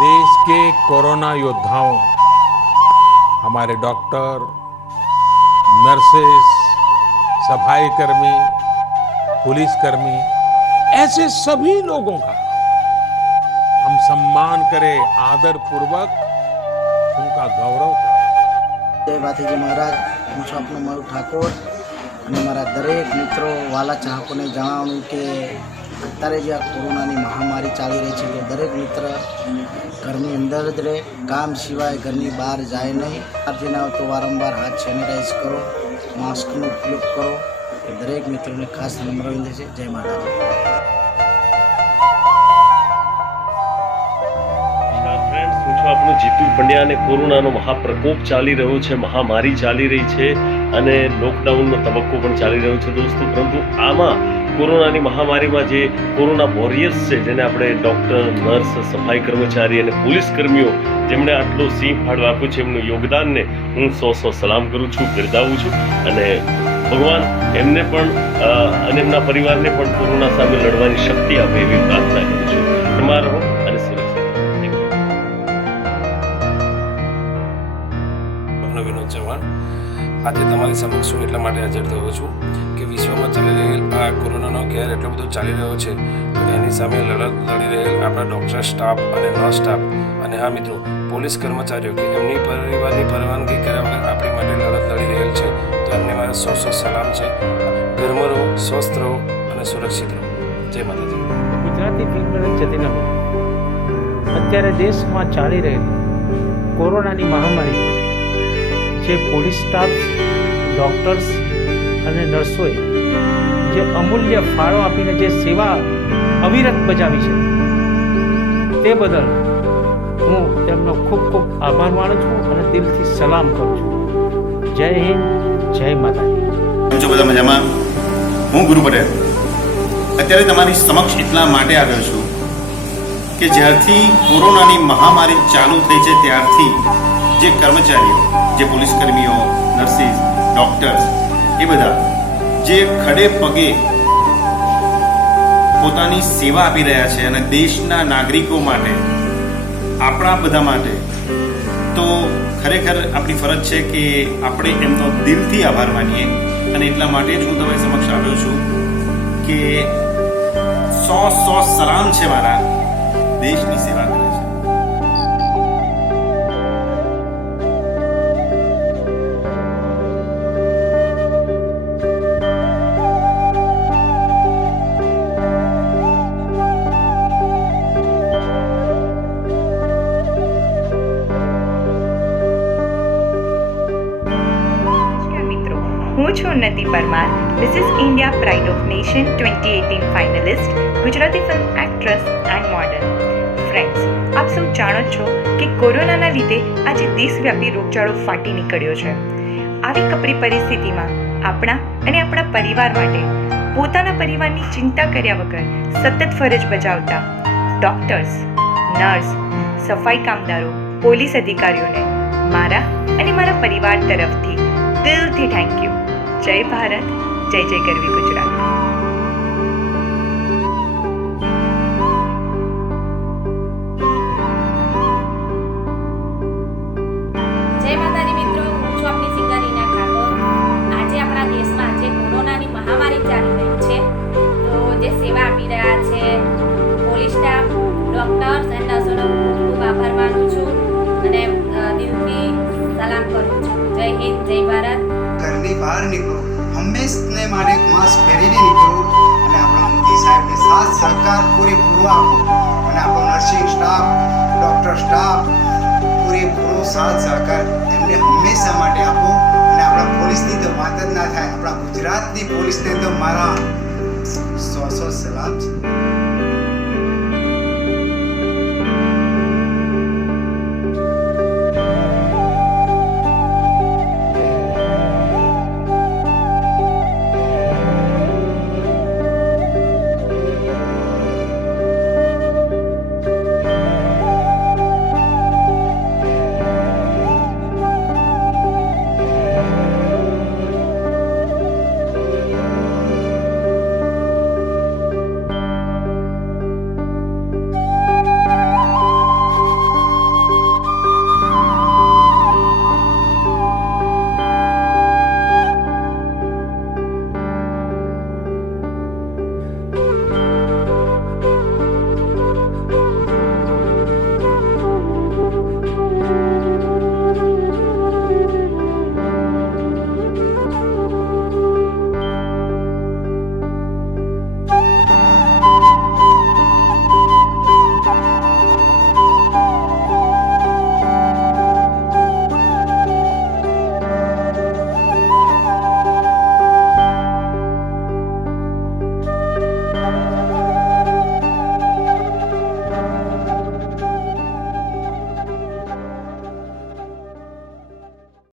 देश के कोरोना योद्धाओं, हमारे डॉक्टर, नर्सेस सफ़ाई कर्मी पुलिसकर्मी, ऐसे सभी लोगों का हम सम्मान करें आदर पूर्वक उनका गौरव करें। जय माता जी महाराज मुझे अपना मरु ठाकुर। અને મારા દરેક મિત્રો, વાલા ચાહકોને જણાવવાનું કે અત્યારે જે આ કોરોનાની મહામારી ચાલી રહી છે તો દરેક મિત્ર ઘરની અંદર જ રહે. કામ સિવાય ઘરની બહાર જાય નહીં. બહારથી ના તો વારંવાર હાથ સેનિટાઈઝ કરો માસ્કનો ઉપયોગ કરો દરેક મિત્રોને ખાસ નમ્ર વિનંતી છે. જય માતાજી. છું જીતુ પંડ્યા અને કોરોનાનો મહાપ્રકોપ ચાલી રહ્યો છે, મહામારી ચાલી રહી છે અને લોકડાઉનનો તબક્કો પણ ચાલી રહ્યો છે દોસ્તો. પરંતુ આમાં કોરોનાની મહામારીમાં જે કોરોના વોરિયર્સ છે, જેને આપણે ડૉક્ટર, નર્સ, સફાઈ કર્મચારી અને પોલીસ કર્મીઓ જેમણે આટલો સિંહ ફાળો આપ્યો છે, એમનું યોગદાનને હું સો સો સલામ કરું છું, બિરદાવું છું. અને ભગવાન એમને પણ અને એમના પરિવારને પણ કોરોના સામે લડવાની શક્તિ આપે એવી પ્રાર્થના કરું છું. તમારો આજે તમારી સમક્ષ હું એટલા માટે હાજર થયો છું કે વિશ્વમાં ચાલી રહેલ આ કોરોનાનો કેર એટલો બધો ચાલી રહ્યો છે. તો એની સામે લડત લડી રહેલ આપણા ડૉક્ટર સ્ટાફ અને નર્સ સ્ટાફ અને હા મિત્રો, પોલીસ કર્મચારીઓ કે એમની પરિવારની પરવાનગી કર્યા વગર આપણી માટે લડત લડી રહેલ છે. તો એમને મારા સો સો સલામ છે. ઘરમાં રહો, સ્વસ્થ રહો અને સુરક્ષિત રહો. જય માતાજી. ગુજરાતી ફિલ્મ અત્યારે દેશમાં ચાલી રહેલી કોરોનાની મહામારીમાં જે પોલીસ સ્ટાફ, ડૉક્ટર્સ અને નર્સોએ જે અમૂલ્ય ફાળો આપીને જે સેવા અવિરત બજાવી છે, તે બદલ હું તેમનો ખૂબ ખૂબ આભાર માનું છું અને દિલથી સલામ કરું છું. જય હિન્દ, જય માતાજી. છો બધા મજામાં? હું ગુરુ પટેલ. અત્યારે તમારી સમક્ષ એટલા માટે આવ્યો છું કે જ્યારથી કોરોનાની મહામારી ચાલુ થઈ છે, ત્યારથી જે કર્મચારીઓ જે પોલીસ કર્મીઓ નર્સિસ, ડૉક્ટર્સ, એ બધા જે ખડે પગે પોતાની સેવા આપી રહ્યા છે અને દેશના નાગરિકો માટે, આપણા બધા માટે, તો ખરેખર આપણી ફરજ છે કે આપણે એમનો દિલથી આભાર માનીએ. અને એટલા માટે જ હું તમારી સમક્ષ આવ્યો છું કે સો સો સલામ છે મારા દેશની સેવા કરે છે. હું છું Unnati Parmar Mrs India pride of nation twenty eighteen finalist Gujarati film actress and model friends આપ સૌ જાણો છો કે કોરોનાના લીધે આજે દેશવ્યાપી રોગચાળો ફાટી નીકળ્યો છે. આવી કપરી પરિસ્થિતિમાં આપણા અને આપણા પરિવાર માટે પોતાના પરિવારની ચિંતા કર્યા વગર સતત ફરજ બજાવતા ડોક્ટર્સ નર્સ સફાઈ કામદારો, પોલીસ અધિકારીઓને મારા અને મારા પરિવાર તરફથી દિલથી થેન્ક યુ જય ભારત, જય જય ગરવી ગુજરાત. આભાર માનું છું. અને દિલથી સલામ કરું છું. જય જય ભારત. ઘરની બહાર નીકળો. હંમેશને માટે માસ્ક પહેરીને નીકળો અને આપણા મોદી સાહેબને સાથ સહકાર પૂરેપૂરો આપો. અને આપણો નર્સિંગ સ્ટાફ, ડૉક્ટર સ્ટાફ, પૂરેપૂરો સાથ સહકાર એમને હંમેશા માટે આપો. અને આપણા પોલીસની તો વાત જ ના થાય. આપણા ગુજરાતની પોલીસને તો મારા સો સો, સલામ છે.